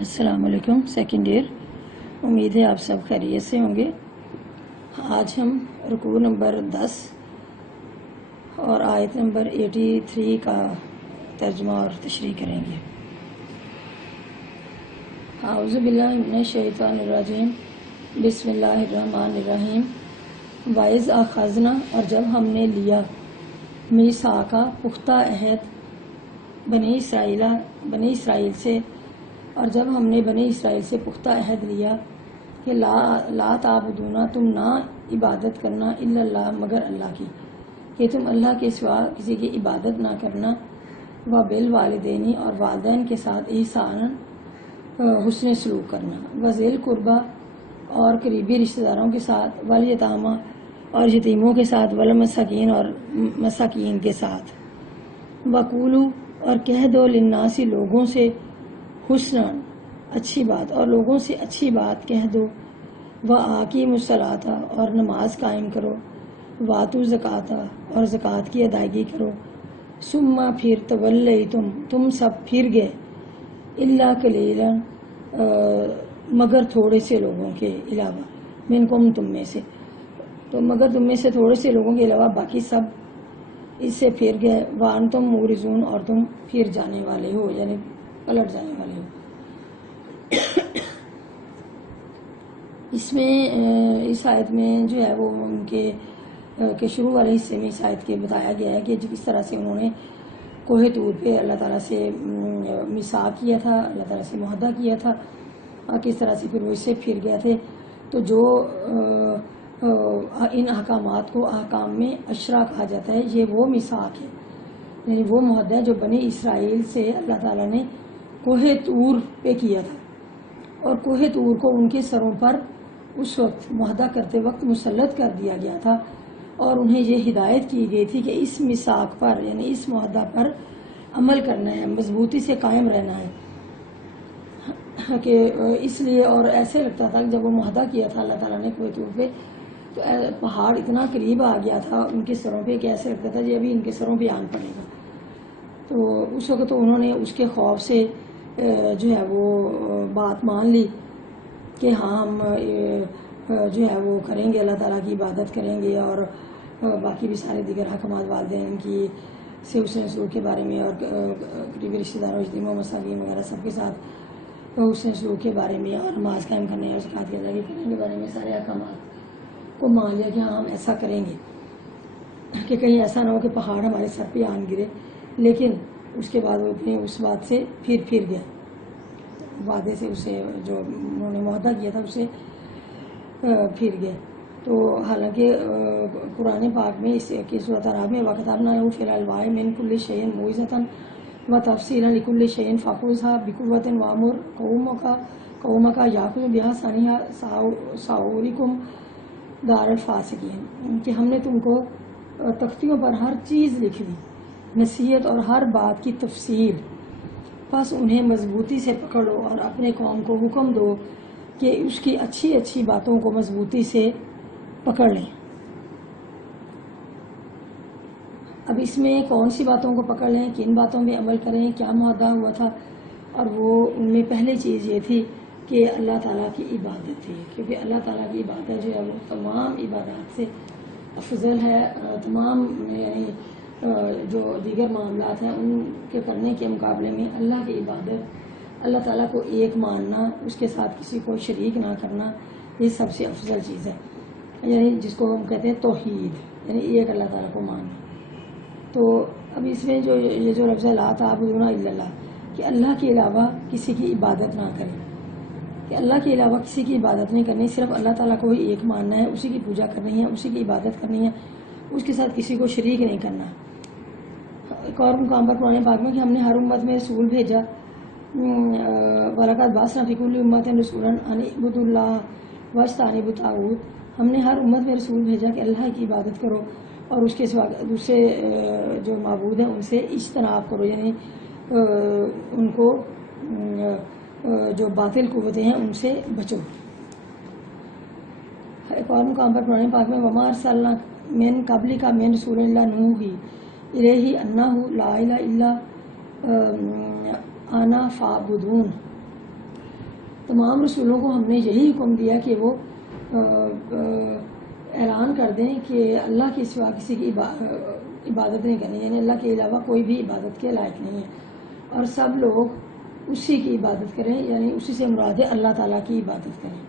السلام علیکم second year, امید ہے آپ سب خیریت سے ہوں گے۔ آج ہم رکوع نمبر 10 اور آیت نمبر 83 کا ترجمہ اور تشریح کریں گے۔ اعوذ باللہ من الشیطان الرجیم، بسم اللہ الرحمن الرحیم۔ وَإِذْ أَخَذْنَا، اور جب ہم نے لیا، میثاقا پختہ عہد، بنی اسرائیل سے، اور جب ہم نے بنی اسرائیل سے پختہ عہد لیا کہ لا تعبدون، تم نہ عبادت کرنا، الا اللہ، مگر اللہ کی، کہ تم اللہ کے سوا کسی کی عبادت نہ کرنا، وبالوالدین، اور والدین کے ساتھ احسان، حسن سلوک کرنا، وذی القربی، اور قریبی رشتہ داروں کے ساتھ، والیتامی، اور یتیموں کے ساتھ، والمساکین، اور مساکین کے ساتھ، وقولوا، اور کہہ دو، للناس، لوگوں سے، حسناً، اچھی بات، اور لوگوں سے اچھی بات کہہ دو، وَأَقِیمُوا الصَّلَاةَ، اور نماز قائم کرو، وَآتُوا الزَّکَاةَ، اور زکوٰۃ کی ادائیگی کرو، ثم، پھر، تولیتم، تم سب پھر گئے، الا قلیلا، مگر تھوڑے سے لوگوں کے علاوہ، منکم، تم میں سے، تو مگر تم میں سے تھوڑے سے لوگوں کے علاوہ باقی سب اس سے پھر گئے، وَأَنْتُمْ مُعْرِضُونَ، اور تم پھر جانے والے ہو، یعنی پلٹ جانے والے ہو۔ اس میں اس آیت میں جو ہے وہ ان کے شروع والے حصے میں اس آیت کے بتایا گیا ہے کہ کس طرح سے انہوں نے کوہ طور پہ اللہ تعالیٰ سے میثاق کیا تھا، اللہ تعالیٰ سے معاہدہ کیا تھا، اور کس طرح سے پھر وہ اس سے پھر گئے تھے۔ تو جو ان احکامات کو احکام میں عشرہ کہا جاتا ہے، یہ وہ میثاق ہے، یعنی وہ معاہدہ ہے جو بنی اسرائیل سے اللہ تعالیٰ نے کوہ طور پہ کیا تھا، اور کوہ طور کو ان کے سروں پر اس وقت معاہدہ کرتے وقت مسلط کر دیا گیا تھا، اور انہیں یہ ہدایت کی گئی تھی کہ اس میثاق پر، یعنی اس معاہدہ پر عمل کرنا ہے، مضبوطی سے قائم رہنا ہے، کہ اس لیے، اور ایسے لگتا تھا کہ جب وہ معاہدہ کیا تھا اللہ تعالیٰ نے کوہ طور پہ، تو پہاڑ اتنا قریب آ گیا تھا ان کے سروں پہ کہ ایسے لگتا تھا کہ ابھی ان کے سروں پہ آن پڑے گا۔ تو اس وقت تو انہوں نے اس کے خوف سے جو ہے وہ بات مان لی کہ ہاں ہم جو ہے وہ کریں گے، اللہ تعالیٰ کی عبادت کریں گے، اور باقی بھی سارے دیگر حکمات، والدین کی سے حسن سلوک کے بارے میں، اور قریبی رشتہ داروں، یتیموں، مساکین وغیرہ سب کے ساتھ حسن سلوک کے بارے میں، اور نماز قائم کرنے اور زکوٰۃ کی ادائیگی کرنے کے بارے میں سارے احکامات کو مان لیا کہ ہاں ہم ایسا کریں گے، کہ کہیں ایسا نہ ہو کہ پہاڑ ہمارے سر پہ آن گرے۔ لیکن اس کے بعد وہ اپنی اس بات سے پھر گیا، وعدے سے، اسے جو انہوں نے معاہدہ کیا تھا اسے پھر گئے۔ تو حالانکہ قرآن پاک میں اس کی سورۃ اعراف میں وَكَتَبْنَا لَهُ فِي الْأَلْوَاحِ مِنْ كُلِّ شَيْءٍ مَوْعِظَةً وَتَفْصِيلًا لِكُلِّ شَيْءٍ فَخُذْهَا بِقُوَّةٍ وَأْمُرْ قَوْمَكَ يَأْخُذُوا بِأَحْسَنِهَا سَأُرِيكُمْ دَارَ الْفَاسِقِينَ، کہ ہم نے تم کو تختیوں پر ہر چیز لکھ دی، نصیحت اور ہر بات کی تفصیل، بس انہیں مضبوطی سے پکڑو، اور اپنے قوم کو حکم دو کہ اس کی اچھی اچھی باتوں کو مضبوطی سے پکڑ لیں۔ اب اس میں کون سی باتوں کو پکڑ لیں، کن باتوں میں عمل کریں، کیا معاہدہ ہوا تھا، اور وہ ان میں پہلی چیز یہ تھی کہ اللہ تعالیٰ کی عبادت تھی، کیونکہ اللہ تعالیٰ کی عبادت جو ہے وہ تمام عبادات سے افضل ہے، تمام یعنی جو دیگر معاملات ہیں ان کے کرنے کے مقابلے میں اللہ کی عبادت، اللہ تعالیٰ کو ایک ماننا، اس کے ساتھ کسی کو شریک نہ کرنا، یہ سب سے افضل چیز ہے، یعنی جس کو ہم کہتے ہیں توحید، یعنی ایک اللہ تعالیٰ کو ماننا۔ تو اب اس میں جو یہ جو لفظ لا تعبدون الا اللہ، کہ اللہ کے علاوہ کسی کی عبادت نہ کریں، کہ اللہ کے علاوہ کسی کی عبادت نہیں کرنی، صرف اللہ تعالیٰ کو ہی ایک ماننا ہے، اسی کی پوجا کرنی ہے، اسی کی عبادت کرنی ہے، اس کے ساتھ کسی کو شریک نہیں کرنا۔ ایک اور مقام پر قرآن پاک میں کہ ہم نے ہر امت میں رسول بھیجا، وَلَقَدْ بَعَثْنَا فِي كُلِّ أُمَّةٍ رَسُولًا أَنِ اعْبُدُوا اللَّهَ وَاجْتَنِبُوا الطَّاغُوتَ، ہم نے ہر امت میں رسول بھیجا کہ اللہ کی عبادت کرو، اور اس کے سوا دوسرے جو معبود ہیں ان سے اجتناب کرو، یعنی ان کو جو باطل قوتیں ہیں ان سے بچو۔ ایک اور مقام پر قرآن پاک میں وَمَا أَرْسَلْنَا مِن قَبْلِكَ مِن رَسُولٍ إِلَّا نُوحِي إِلَيْهِ أَنَّهُ لَا إِلَهَ إِلَّا أَنَا فَاعْبُدُونِ، تمام رسولوں کو ہم نے یہی حکم دیا کہ وہ اعلان کر دیں کہ اللہ کے سوا کسی کی عبادت نہیں کرنی، یعنی اللہ کے علاوہ کوئی بھی عبادت کے لائق نہیں ہے، اور سب لوگ اسی کی عبادت کریں، یعنی اسی سے مراد ہے اللہ تعالیٰ کی عبادت کریں۔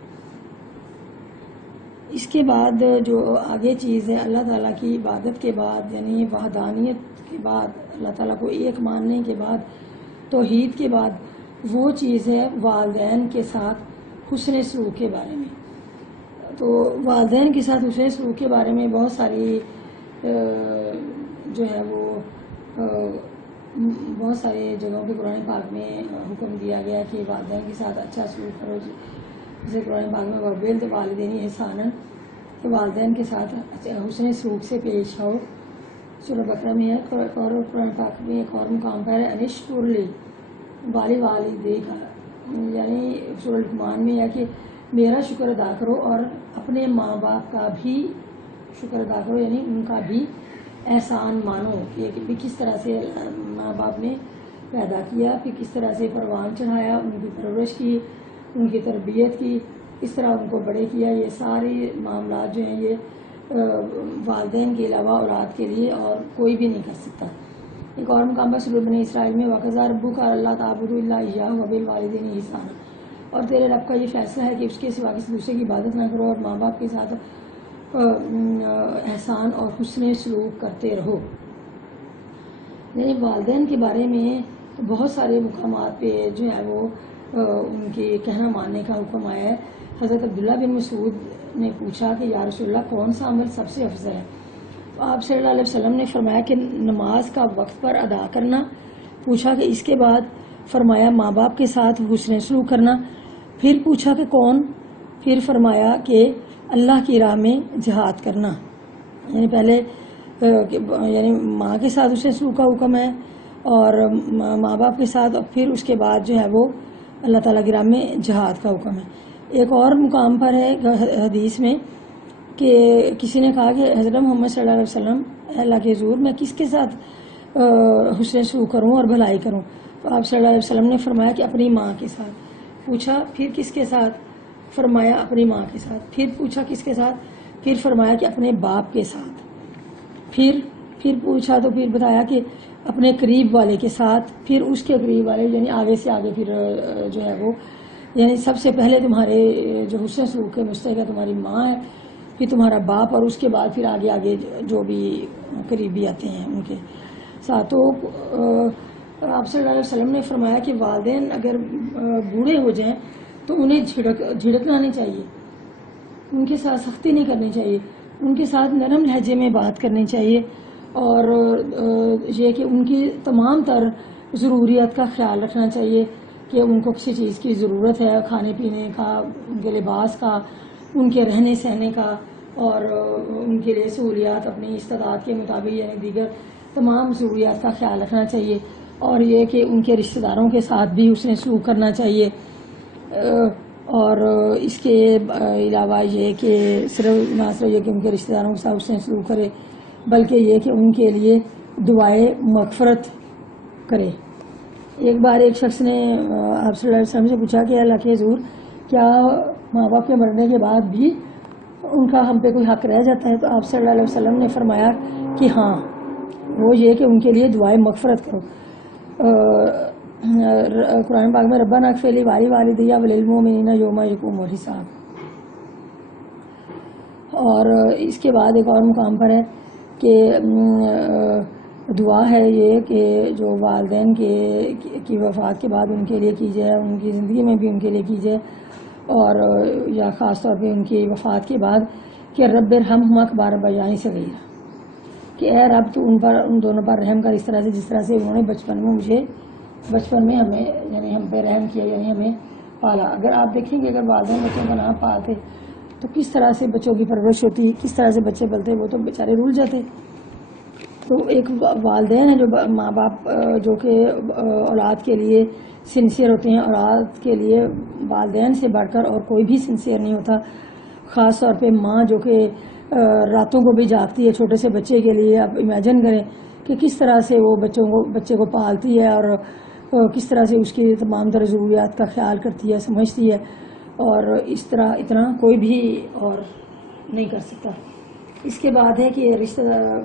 اس کے بعد جو آگے چیز ہے اللہ تعالیٰ کی عبادت کے بعد، یعنی وحدانیت کے بعد، اللہ تعالیٰ کو ایک ماننے کے بعد، توحید کے بعد، وہ چیز ہے والدین کے ساتھ حسن سلوک کے بارے میں۔ تو والدین کے ساتھ حسن سلوک کے بارے میں بہت ساری جو ہے وہ بہت سارے جگہوں پہ قرآن پاک میں حکم دیا گیا کہ والدین کے ساتھ اچھا سلوک کرو، جیسے قرآن پاک میں وَبِّلْ وَالِدَيْنِ إِحْسَانًا، کہ والدین کے ساتھ حسن سلوک سے پیش آؤ۔ سورہ بقرہ میں ہے، اور قرآن پاک میں ایک اور مقام پر ہے انشکر لی وَلِوَالِدَيْکَ، یعنی سورہ لقمان میں ہے کہ میرا شکر ادا کرو اور اپنے ماں باپ کا بھی شکر ادا کرو، یعنی ان کا بھی احسان مانو کہ کس طرح سے ماں باپ نے پیدا کیا، پھر کس طرح سے پروان چڑھایا، ان کی پرورش کی، ان کی تربیت کی، اس طرح ان کو بڑے کیا۔ یہ سارے معاملات جو ہیں یہ والدین کے علاوہ اولاد کے لیے اور کوئی بھی نہیں کر سکتا۔ ایک اور مقام پر سورۃ بنی اسرائیل میں وَقَضَىٰ رَبُّكَ أَلَّا تَعْبُدُوا إِلَّا إِيَّاهُ وَبِالْوَالِدَيْنِ إِحْسَانًا، اور تیرے رب کا یہ فیصلہ ہے کہ اس کے سوا کسی دوسرے کی عبادت نہ کرو اور ماں باپ کے ساتھ احسان اور حسن سلوک کرتے رہو۔ یعنی والدین کے بارے میں بہت سارے مقامات پہ جو ہے وہ ان کے کہنا ماننے کا حکم آیا ہے۔ حضرت عبداللہ بن مسعود نے پوچھا کہ یا رسول اللہ کون سا عمل سب سے افضل ہے؟ تو آپ صلی اللہ علیہ وسلم نے فرمایا کہ نماز کا وقت پر ادا کرنا۔ پوچھا کہ اس کے بعد؟ فرمایا ماں باپ کے ساتھ حسن سلوک کرنا۔ پھر پوچھا کہ کون؟ پھر فرمایا کہ اللہ کی راہ میں جہاد کرنا۔ یعنی پہلے یعنی ماں کے ساتھ حسن سلوک کا حکم ہے اور ماں باپ کے ساتھ، اور پھر اس کے بعد جو ہے وہ اللہ تعالیٰ کی راہ میں جہاد کا حکم ہے۔ ایک اور مقام پر ہے حدیث میں کہ کسی نے کہا کہ حضرت محمد صلی اللہ علیہ وسلم، اللہ کے حضور میں کس کے ساتھ حسن سلوک کروں اور بھلائی کروں؟ تو آپ صلی اللہ علیہ وسلم نے فرمایا کہ اپنی ماں کے ساتھ۔ پوچھا پھر کس کے ساتھ؟ فرمایا اپنی ماں کے ساتھ۔ پھر پوچھا کس کے ساتھ؟ پھر فرمایا کہ اپنے باپ کے ساتھ۔ پھر پوچھا تو پھر بتایا کہ اپنے قریب والے کے ساتھ، پھر اس کے قریب والے، یعنی آگے سے آگے پھر جو ہے وہ، یعنی سب سے پہلے تمہارے جو حسن سلوک کے مستحق ہے تمہاری ماں ہے، پھر تمہارا باپ، اور اس کے بعد پھر آگے آگے جو بھی قریبی آتے ہیں ان کے ساتھ۔ تو آپ صلی اللہ علیہ وسلم نے فرمایا کہ والدین اگر بوڑھے ہو جائیں تو انہیں جھڑکنا نہیں چاہیے، ان کے ساتھ سختی نہیں کرنی چاہیے، ان کے ساتھ نرم لہجے میں بات کرنی چاہیے، اور یہ کہ ان کی تمام تر ضروریات کا خیال رکھنا چاہیے کہ ان کو کسی چیز کی ضرورت ہے، کھانے پینے کا، ان کے لباس کا، ان کے رہنے سہنے کا، اور ان کے لیے سہولیات اپنی استطاعت کے مطابق، یعنی دیگر تمام ضروریات کا خیال رکھنا چاہیے، اور یہ کہ ان کے رشتہ داروں کے ساتھ بھی اس نے سلوک کرنا چاہیے۔ اور اس کے علاوہ یہ کہ نہ صرف یہ کہ ان کے رشتہ داروں کے ساتھ اس نے سلوک کرے، بلکہ یہ کہ ان کے لیے دعائے مغفرت کرے۔ ایک بار ایک شخص نے آپ صلی اللہ علیہ وسلم سے پوچھا کہ اللہ کے حضور کیا ماں باپ کے مرنے کے بعد بھی ان کا ہم پہ کوئی حق رہ جاتا ہے؟ تو آپ صلی اللہ علیہ وسلم نے فرمایا کہ ہاں، وہ یہ کہ ان کے لیے دعائے مغفرت کرو۔ قرآن پاک میں ربنا اغفر لی ولی وللمؤمنین یوم یقوم الحساب۔ اور اس کے بعد ایک اور مقام پر ہے کہ دعا ہے یہ کہ جو والدین کی وفات کے بعد ان کے لیے کی جائے، ان کی زندگی میں بھی ان کے لیے کی جائے، اور یا خاص طور پہ ان کی وفات کے بعد کہ رب ارحمہما کما ربیانی صغیرا، کہ اے رب تو ان دونوں پر رحم کر اس طرح سے جس طرح سے انہوں نے بچپن میں ہمیں، یعنی ہم پہ رحم کیا، یعنی ہمیں پالا۔ اگر آپ دیکھیں گے اگر والدین بچوں کو نہ پالتے تو کس طرح سے بچوں کی پرورش ہوتی، کس طرح سے بچے پلتے، وہ تو بیچارے رول جاتے۔ تو ایک والدین ہیں جو ماں باپ جو کہ اولاد کے لیے سنسیئر ہوتے ہیں، اولاد کے لیے والدین سے بڑھ کر اور کوئی بھی سنسیئر نہیں ہوتا، خاص طور پہ ماں جو کہ راتوں کو بھی جاگتی ہے چھوٹے سے بچے کے لیے۔ آپ امیجن کریں کہ کس طرح سے وہ بچے کو پالتی ہے اور کس طرح سے اس کی تمام تر ضروریات کا خیال کرتی ہے، سمجھتی ہے، اور اس طرح اتنا کوئی بھی اور نہیں کر سکتا۔ اس کے بعد ہے کہ رشتہ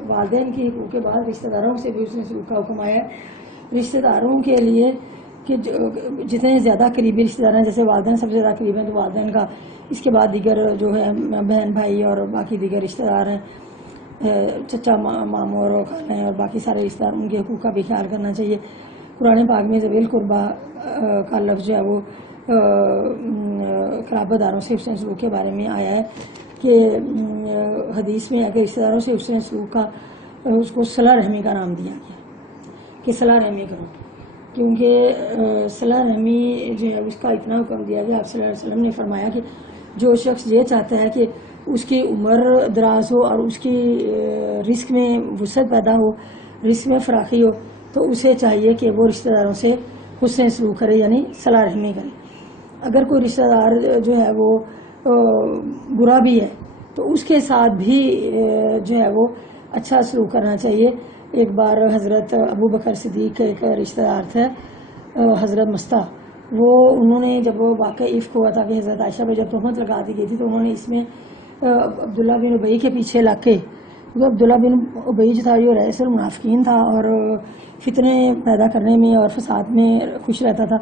والدین کے حقوق کے بعد رشتہ داروں سے بھی اس نے سلوک کا حکم آیا ہے۔ رشتہ داروں کے لیے کہ جتنے زیادہ قریبی رشتہ دار ہیں، جیسے والدین سب سے زیادہ قریب ہیں تو والدین کا، اس کے بعد دیگر جو ہے بہن بھائی اور باقی دیگر رشتہ دار ہیں، چچا ماموں اور خالہ ہیں اور باقی سارے رشتہ دار، ان کے حقوق کا بھی خیال کرنا چاہیے۔ قرآن پاک میں ذوی القربیٰ کا لفظ جو ہے وہ قرابت داروں سے حسن سلوک کے بارے میں آیا ہے کہ حدیث میں ہے کہ رشتہ داروں سے حسن سلوک کا اس کو صلہ رحمی کا نام دیا گیا کہ صلہ رحمی کرو، کیونکہ صلہ رحمی جو ہے اس کا اتنا حکم دیا گیا۔ آپ صلی اللہ علیہ وسلم نے فرمایا کہ جو شخص یہ چاہتا ہے کہ اس کی عمر دراز ہو اور اس کی رزق میں وسعت پیدا ہو، رزق میں فراخی ہو، تو اسے چاہیے کہ وہ رشتہ داروں سے حسن سلوک کرے، یعنی صلہ رحمی کرے۔ اگر کوئی رشتہ دار جو ہے وہ برا بھی ہے تو اس کے ساتھ بھی جو ہے وہ اچھا سلوک کرنا چاہیے۔ ایک بار حضرت ابو بکر صدیق کے ایک رشتہ دار تھے، حضرت مستہ، وہ انہوں نے جب وہ واقعہ عفق ہوا تھا کہ حضرت عائشہ پہ جب تہمت لگا دی گئی تھی تو انہوں نے اس میں عبداللہ بن ابی کے پیچھے لگ کے، کیونکہ عبداللہ بن ابی جو تھا جو رئیس المنافقین تھا اور فتنے پیدا کرنے میں اور فساد میں خوش رہتا تھا،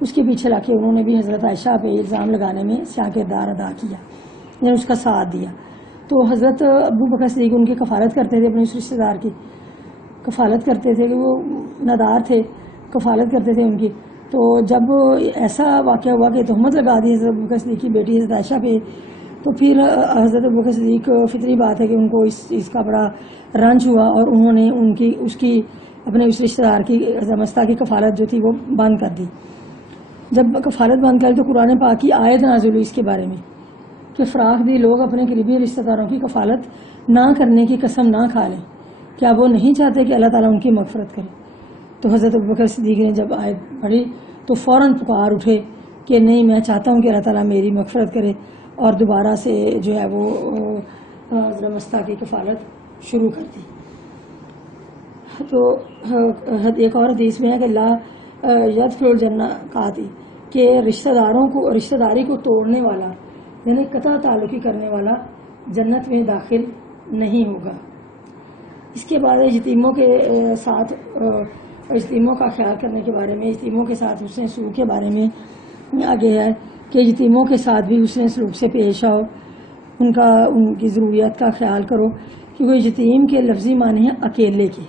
اس کے پیچھے لا کے انہوں نے بھی حضرت عائشہ پہ الزام لگانے میں سیاہ کردار ادا کیا، یعنی اس کا ساتھ دیا۔ تو حضرت ابو بکر صدیق ان کی کفالت کرتے تھے، اپنے اس رشتہ دار کی کفالت کرتے تھے کہ وہ نادار تھے، کفالت کرتے تھے ان کی۔ تو جب ایسا واقعہ ہوا کہ تہمت لگا دی حضرت ابو بکر صدیق کی بیٹی حضرت عائشہ پہ، تو پھر حضرت ابو بکر صدیق، فطری بات ہے کہ ان کو اس چیز کا بڑا رنج ہوا اور انہوں نے اس کی اپنے اس رشتہ دار کی مستہ کی کفالت جو تھی وہ بند کر دی۔ جب کفالت بند کر دی تو قرآن پاک کی آیت نازل ہوئی اس کے بارے میں کہ فراخ دی لوگ اپنے قریبی رشتہ داروں کی کفالت نہ کرنے کی قسم نہ کھا لیں، کیا وہ نہیں چاہتے کہ اللہ تعالیٰ ان کی مغفرت کرے؟ تو حضرت ابوبکر صدیق نے جب آیت پڑھی تو فوراً پکار اٹھے کہ نہیں، میں چاہتا ہوں کہ اللہ تعالیٰ میری مغفرت کرے، اور دوبارہ سے جو ہے وہ حضرت مستہ کی کفالت شروع کر دی۔ تو ایک اور حدیث میں ہے کہ لا یدخل الجنہ قاطع، کہ رشتہ داری کو توڑنے والا، یعنی قطع تعلقی کرنے والا جنت میں داخل نہیں ہوگا۔ اس کے بعد یتیموں کے ساتھ، یتیموں کا خیال کرنے کے بارے میں، یتیموں کے ساتھ حسن سلوک کے بارے میں آگے ہے کہ یتیموں کے ساتھ بھی حسن سلوک سے پیش آؤ، ان کی ضروریات کا خیال کرو، کیونکہ یتیم کے لفظی معنی ہے اکیلے کے،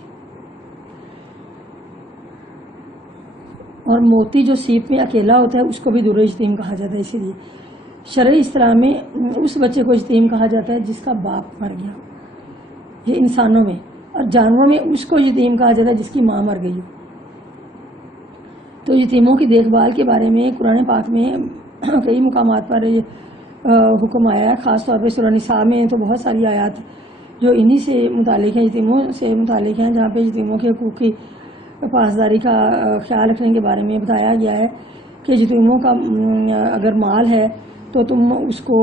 اور موتی جو سیپ میں اکیلا ہوتا ہے اس کو بھی در یتیم کہا جاتا ہے۔ اسی لیے شرعی اصطلاح میں اس بچے کو یتیم کہا جاتا ہے جس کا باپ مر گیا، یہ انسانوں میں، اور جانوروں میں اس کو یتیم کہا جاتا ہے جس کی ماں مر گئی ہو۔ تو یتیموں کی دیکھ بھال کے بارے میں قرآن پاک میں کئی مقامات پر حکم آیا ہے، خاص طور پہ سورہ نساء میں تو بہت ساری آیات جو انہی سے متعلق ہیں، یتیموں سے متعلق ہیں، جہاں پہ یتیموں کے حقوق کی پاسداری کا خیال رکھنے کے بارے میں بتایا گیا ہے کہ یتیموں کا اگر مال ہے تو تم اس کو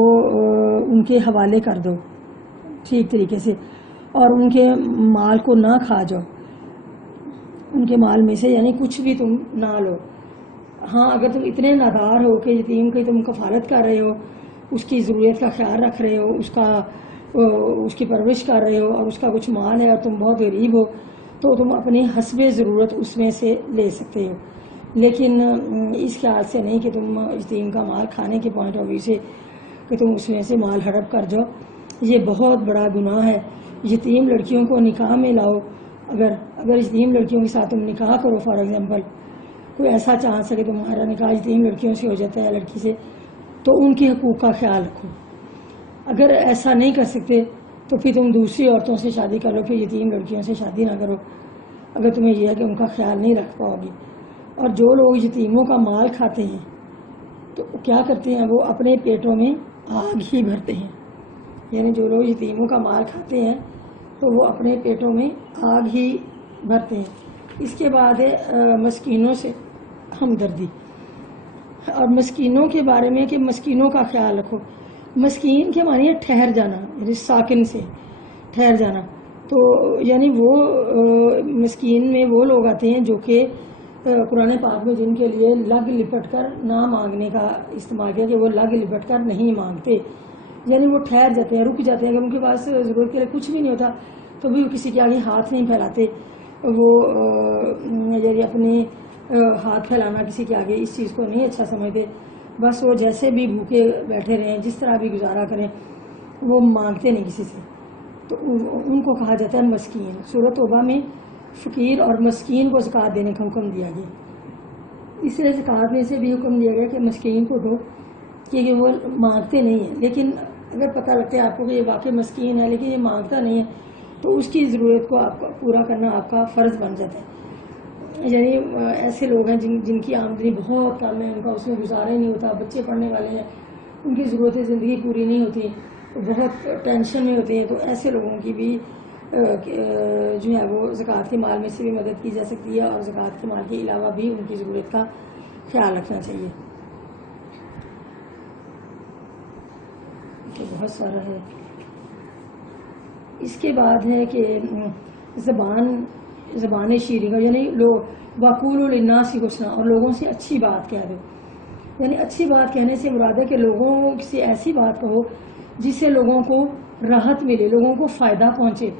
ان کے حوالے کر دو ٹھیک طریقے سے، اور ان کے مال کو نہ کھا جاؤ، ان کے مال میں سے یعنی کچھ بھی تم نہ لو۔ ہاں، اگر تم اتنے نادار ہو کہ یتیم کی تم کفالت کر رہے ہو، اس کی ضروریت کا خیال رکھ رہے ہو، اس کی پرورش کر رہے ہو، اور اس کا کچھ مال ہے اور تم بہت غریب ہو، تو تم اپنی حسب ضرورت اس میں سے لے سکتے ہو، لیکن اس خیال سے نہیں کہ تم یتیم کا مال کھانے کے پوائنٹ آف ویو سے کہ تم اس میں سے مال ہڑپ کر جاؤ۔ یہ بہت بڑا گناہ ہے۔ یتیم لڑکیوں کو نکاح میں لاؤ، اگر یتیم لڑکیوں کے ساتھ تم نکاح کرو، فار ایگزامپل کوئی ایسا چانس ہے کہ تمہارا نکاح یتیم لڑکیوں سے ہو جاتا ہے، لڑکی سے، تو ان کے حقوق کا خیال رکھو۔ اگر ایسا نہیں کر سکتے تو پھر تم دوسری عورتوں سے شادی کرو، پھر یتیم لڑکیوں سے شادی نہ کرو اگر تمہیں یہ ہے کہ ان کا خیال نہیں رکھ پاؤ گی۔ اور جو لوگ یتیموں کا مال کھاتے ہیں تو کیا کرتے ہیں، وہ اپنے پیٹوں میں آگ ہی بھرتے ہیں، یعنی جو لوگ یتیموں کا مال کھاتے ہیں تو وہ اپنے پیٹوں میں آگ ہی بھرتے ہیں۔ اس کے بعد ہے مسکینوں سے ہمدردی، اور مسکینوں کے بارے میں کہ مسکینوں کا خیال رکھو۔ مسکین کے معنی ہے ٹھہر جانا، یعنی ساکن سے ٹھہر جانا، تو یعنی وہ مسکین میں وہ لوگ آتے ہیں جو کہ قرآن پاک میں جن کے لیے لگ لپٹ کر نہ مانگنے کا استعمال کیا کہ وہ لگ لپٹ کر نہیں مانگتے، یعنی وہ ٹھہر جاتے ہیں، رک جاتے ہیں، اگر ان کے پاس ضرورت کے لیے کچھ بھی نہیں ہوتا تو بھی وہ کسی کے آگے ہاتھ نہیں پھیلاتے، وہ یعنی اپنے ہاتھ پھیلانا کسی کے آگے اس چیز کو نہیں اچھا سمجھتے، بس وہ جیسے بھی بھوکے بیٹھے رہیں، جس طرح بھی گزارا کریں، وہ مانگتے نہیں کسی سے، تو ان کو کہا جاتا ہے مسکین۔ سورۃ توبہ میں فقیر اور مسکین کو زکوٰۃ دینے کا حکم دیا گیا، اس طرح زکوٰۃ میں سے بھی حکم دیا گیا کہ مسکین کو دو، کیونکہ وہ مانگتے نہیں ہیں، لیکن اگر پتہ لگتا ہے آپ کو کہ یہ واقعی مسکین ہے لیکن یہ مانگتا نہیں ہے تو اس کی ضرورت کو آپ پورا کرنا آپ کا فرض بن جاتا ہے۔ یعنی ایسے لوگ ہیں جن کی آمدنی بہت کم ہے، ان کا اس میں گزارا ہی نہیں ہوتا، بچے پڑھنے والے ہیں، ان کی ضرورتیں زندگی پوری نہیں ہوتی، بہت ٹینشن میں ہوتے ہیں، تو ایسے لوگوں کی بھی جو ہے وہ زکوٰۃ کے مال میں سے بھی مدد کی جا سکتی ہے، اور زکوٰۃ کے مال کے علاوہ بھی ان کی ضرورت کا خیال رکھنا چاہیے۔ تو بہت سارا ہے۔ اس کے بعد ہے کہ زبان شیریں کا، یعنی وَقُولُوا لِلنَّاسِ حُسْنًا، اور لوگوں سے اچھی بات کہہ دو، یعنی اچھی بات کہنے سے مراد ہے کہ لوگوں سے ایسی بات کہو جس سے لوگوں کو راحت ملے، لوگوں کو فائدہ پہنچے،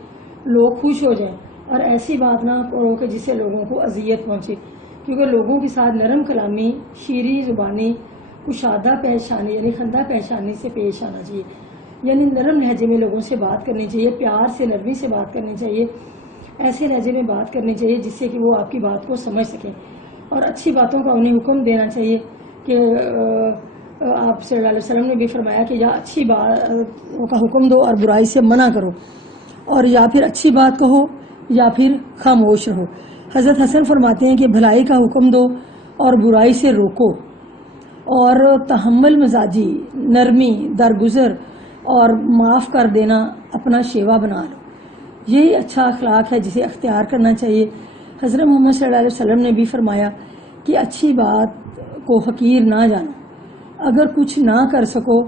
لوگ خوش ہو جائیں، اور ایسی بات نہ کرو کہ جس سے لوگوں کو اذیت پہنچے، کیونکہ لوگوں کے ساتھ نرم کلامی، شیریں زبانی، کشادہ پیش آنے یعنی خندہ پیش آنے سے پیش آنا چاہیے، یعنی نرم لہجے میں لوگوں سے بات کرنی چاہیے، پیار سے نرمی سے بات کرنی چاہیے، ایسے لہجے میں بات کرنی چاہیے جس سے کہ وہ آپ کی بات کو سمجھ سکیں، اور اچھی باتوں کا انہیں حکم دینا چاہیے کہ آپ صلی اللہ علیہ وسلم نے بھی فرمایا کہ یا اچھی بات کا حکم دو اور برائی سے منع کرو، اور یا پھر اچھی بات کہو یا پھر خاموش رہو۔ حضرت حسن فرماتے ہیں کہ بھلائی کا حکم دو اور برائی سے روکو، اور تحمل مزاجی، نرمی، درگزر اور معاف کر دینا اپنا شیوا بنا لو، یہی اچھا اخلاق ہے جسے اختیار کرنا چاہیے۔ حضرت محمد صلی اللہ علیہ وسلم نے بھی فرمایا کہ اچھی بات کو حقیر نہ جانو، اگر کچھ نہ کر سکو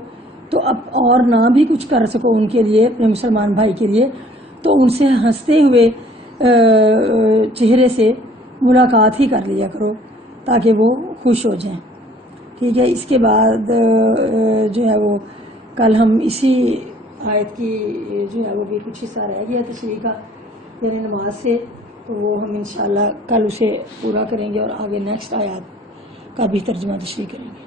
تو اور نہ بھی کچھ کر سکو ان کے لیے، اپنے مسلمان بھائی کے لیے، تو ان سے ہنستے ہوئے چہرے سے ملاقات ہی کر لیا کرو تاکہ وہ خوش ہو جائیں۔ ٹھیک ہے، اس کے بعد جو ہے وہ کل ہم اسی آیت کی جو ہے وہ بھی کچھ حصہ رہ گیا تشریح کا، یعنی نماز سے، تو وہ ہم انشاءاللہ کل اسے پورا کریں گے اور آگے نیکسٹ آیات کا بھی ترجمہ تشریح کریں گے۔